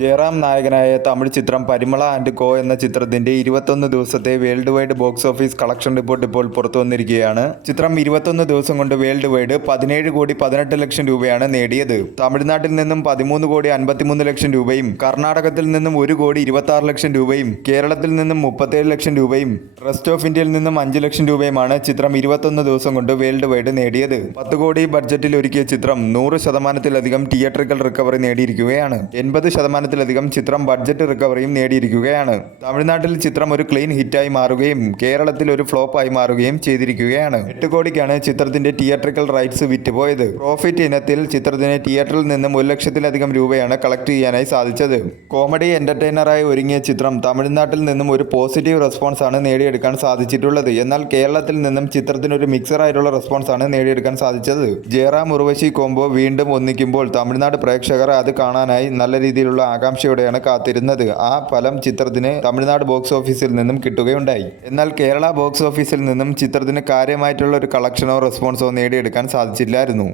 ജയറാം നായകനായ തമിഴ് ചിത്രം പരിമള ആൻഡ് കോ എന്ന ചിത്രത്തിന്റെ 21 ദിവസത്തെ world wide box office collection report ഇപ്പോൾ പുറത്തു വന്നിരിക്കുകയാണ്. ചിത്രം 21 ദിവസം കൊണ്ട് വേൾഡ് വൈഡ് 17 കോടി 18 ലക്ഷം രൂപയാണ് നേടിയത്. തമിഴ്നാട്ടിൽ നിന്നും 13 കോടി 53 ലക്ഷം രൂപയും കർണാടകത്തിൽ നിന്നും 1 കോടി 26 ലക്ഷം രൂപയും കേരളത്തിൽ നിന്നും 37 ലക്ഷം രൂപയും റെസ്റ്റ് ഓഫ് ഇന്ത്യയിൽ നിന്നും 5 ലക്ഷം രൂപയുമാണ് ചിത്രം 21 ദിവസം കൊണ്ട് വേൾഡ് വൈഡ് നേടിയത്. 10 കോടി ബഡ്ജറ്റിൽ ഒരുക്കിയ ചിത്രം 100%-ലധികം തിയേറ്ററിക്കൽ റിക്കവറി നേടിയിരിക്കുകയാണ്. 80%-ലധികം ചിത്രം ബഡ്ജറ്റ് റിക്കവറിയും നേടിയിരിക്കുകയാണ്. തമിഴ്നാട്ടിൽ ചിത്രം ഒരു ക്ലീൻ ഹിറ്റായി മാറുകയും കേരളത്തിൽ ഒരു ഫ്ലോപ്പായി മാറുകയും ചെയ്തിരിക്കുകയാണ്. 8 കോടിക്കാണ് ചിത്രത്തിന്റെ തിയേറ്ററിക്കൽ റൈറ്റ്സ് വിറ്റുപോയത്. പ്രോഫിറ്റ് ഇനത്തിൽ ചിത്രത്തിന് തിയേറ്ററിൽ നിന്നും 1 ലക്ഷത്തിലധികം രൂപയാണ് കളക്ട് ചെയ്യാനായി സാധിച്ചത്. കോമഡി എന്റർടൈനറായി ഒരുങ്ങിയ ചിത്രം തമിഴ്നാട്ടിൽ നിന്നും ഒരു പോസിറ്റീവ് റെസ്പോൺസ് ആണ് നേടിയെടുക്കാൻ സാധിച്ചിട്ടുള്ളത്. എന്നാൽ കേരളത്തിൽ നിന്നും ചിത്രത്തിന് ഒരു മിക്സർ ആയിട്ടുള്ള റെസ്പോൺസ് ആണ് നേടിയെടുക്കാൻ സാധിച്ചത്. ജയറാം ഉർവശി കോംബോ വീണ്ടും ഒന്നിക്കുമ്പോൾ തമിഴ്നാട് പ്രേക്ഷകർ അത് കാണാനായി നല്ല രീതിയിലുള്ള ആകാംക്ഷയോടെയാണ് കാത്തിരുന്നത്. ആ ഫലം ചിത്രത്തിന് തമിഴ്നാട് ബോക്സ് ഓഫീസിൽ നിന്നും കിട്ടുകയുണ്ടായി. എന്നാൽ കേരള ബോക്സ് ഓഫീസിൽ നിന്നും ചിത്രത്തിന് കാര്യമായിട്ടുള്ള ഒരു കളക്ഷനോ റെസ്പോൺസോ നേടിയെടുക്കാൻ സാധിച്ചില്ലായിരുന്നു.